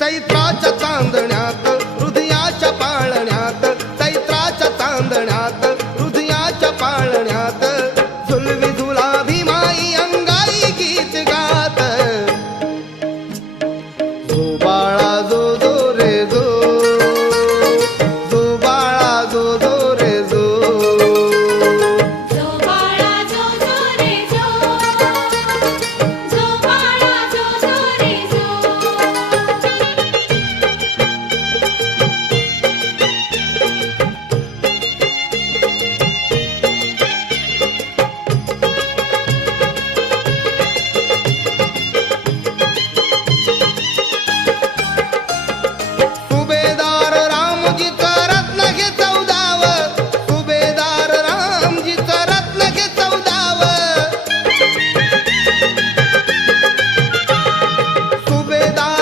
चैत्राच्या चांदण्यात हृदयाच्या पाळण्यात, चैत्राच्या चांदण्यात हृदयाच्या पाळण्यात, झुलवी झुलाभी माई अंगाई गीत गात. जो बाळा जो